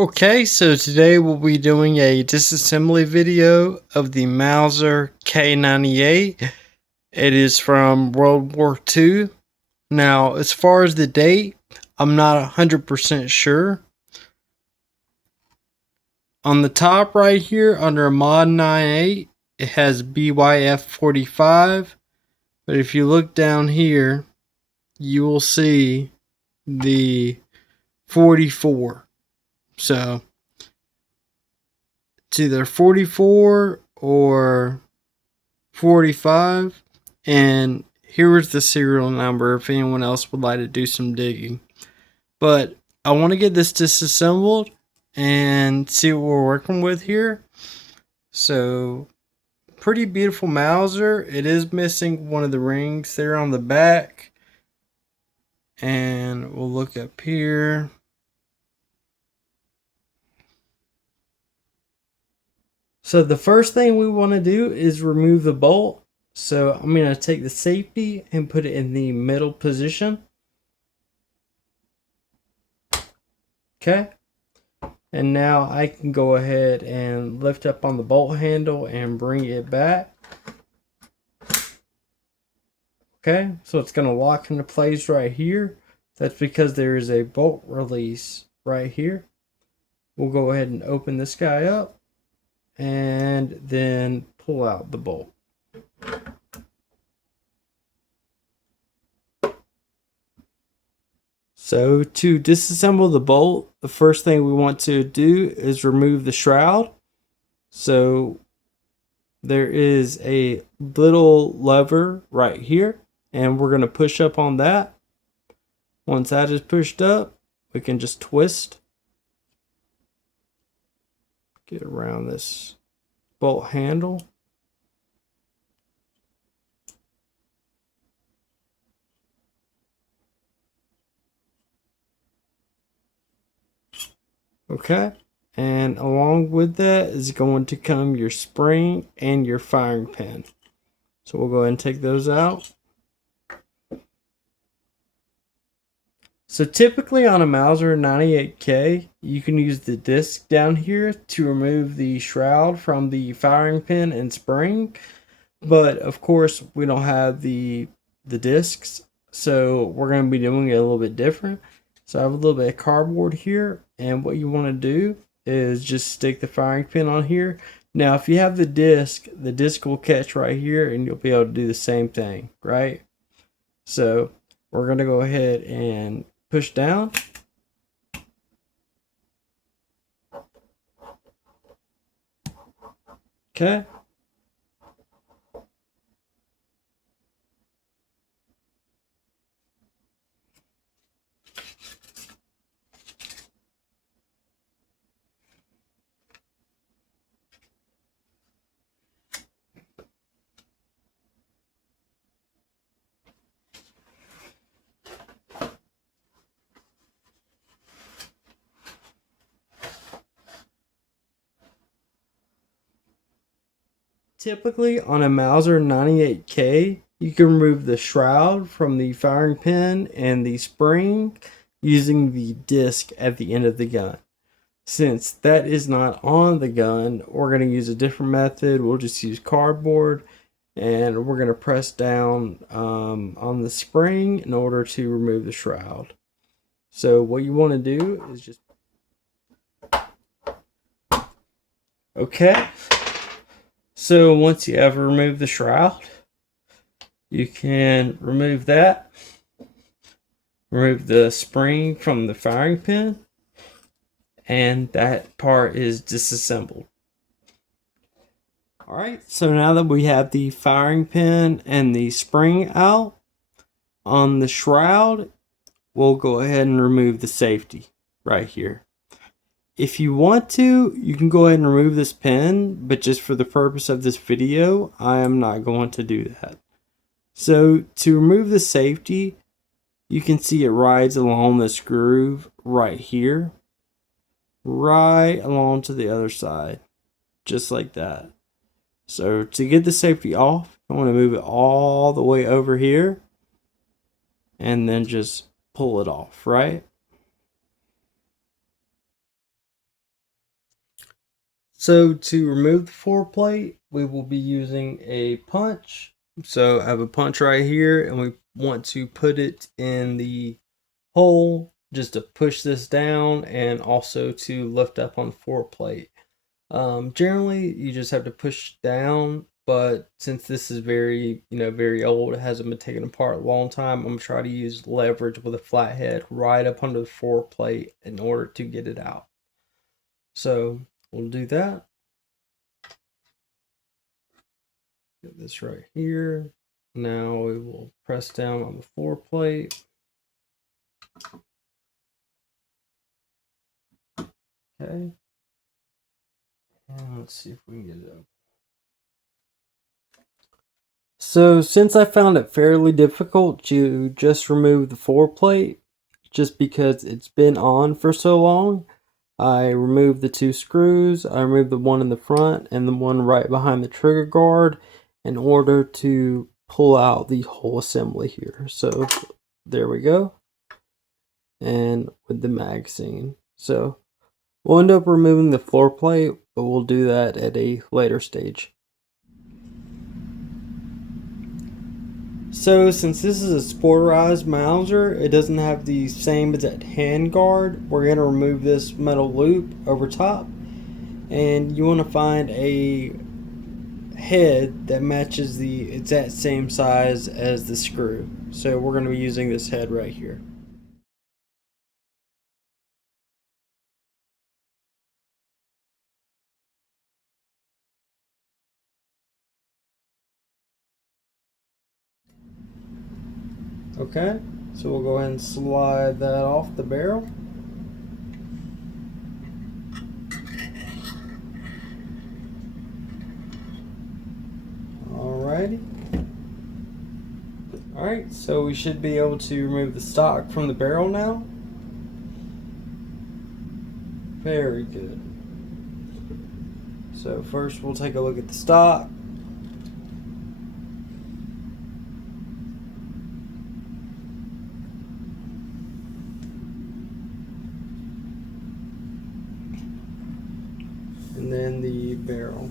Okay, so today we'll be doing a disassembly video of the Mauser K98. It is from World War II. Now, as far as the date, I'm not 100% sure. On the top right here, under Mod 98, it has BYF 45. But if you look down here, you will see the 44. So it's either 44 or 45, and here is the serial number if anyone else would like to do some digging. But I want to get this disassembled and see what we're working with here. So, pretty beautiful Mauser. It is missing one of the rings there on the back. And we'll look up here. So the first thing we want to do is remove the bolt. So I'm going to take the safety and put it in the middle position. Okay. And now I can go ahead and lift up on the bolt handle and bring it back. Okay, so it's going to lock into place right here. That's because there is a bolt release right here. We'll go ahead and open this guy up and then pull out the bolt. So to disassemble the bolt, the first thing we want to do is remove the shroud. So there is a little lever right here, and we're going to push up on that. Once that is pushed up, we can just twist. Get around this bolt handle. Okay, and along with that is going to come your spring and your firing pin. So we'll go ahead and take those out. So typically on a Mauser 98K, you can use the disc down here to remove the shroud from the firing pin and spring. But of course, we don't have the discs, so we're going to be doing it a little bit different. So I have a little bit of cardboard here, and what you want to do is just stick the firing pin on here. Now, if you have the disc will catch right here, and you'll be able to do the same thing, right? So we're going to go ahead and push down. Okay. Typically on a Mauser 98K, you can remove the shroud from the firing pin and the spring using the disc at the end of the gun. Since that is not on the gun, we're going to use a different method. We'll just use cardboard, and we're going to press down on the spring in order to remove the shroud. So what you want to do is just... Okay. So once you have removed the shroud, you can remove that. Remove the spring from the firing pin, and that part is disassembled. Alright, so now that we have the firing pin and the spring out, on the shroud, we'll go ahead and remove the safety right here. If you want to, you can go ahead and remove this pin, but just for the purpose of this video, I am not going to do that. So to remove the safety, you can see it rides along this groove right here, right along to the other side, just like that. So to get the safety off, I want to move it all the way over here and then just pull it off, right? So to remove the floor plate, we will be using a punch. So I have a punch right here, and we want to put it in the hole just to push this down and also to lift up on the floor plate. Generally, you just have to push down, but since this is very old, it hasn't been taken apart a long time, I'm gonna try to use leverage with a flathead right up under the floor plate in order to get it out. So we'll do that. Get this right here. Now we will press down on the floor plate. Okay. And let's see if we can get it up. So since I found it fairly difficult to just remove the floor plate, just because it's been on for so long, I removed the 2 screws. I removed the one in the front and the one right behind the trigger guard in order to pull out the whole assembly here. So there we go. And with the magazine. So we'll end up removing the floor plate, but we'll do that at a later stage. So since this is a sporterized Mauser, it doesn't have the same exact hand guard. We're going to remove this metal loop over top, and you want to find a head that matches the exact same size as the screw. So we're going to be using this head right here. Okay, so we'll go ahead and slide that off the barrel. Alrighty. Alright, so we should be able to remove the stock from the barrel now. Very good. So first we'll take a look at the stock. And then the barrel.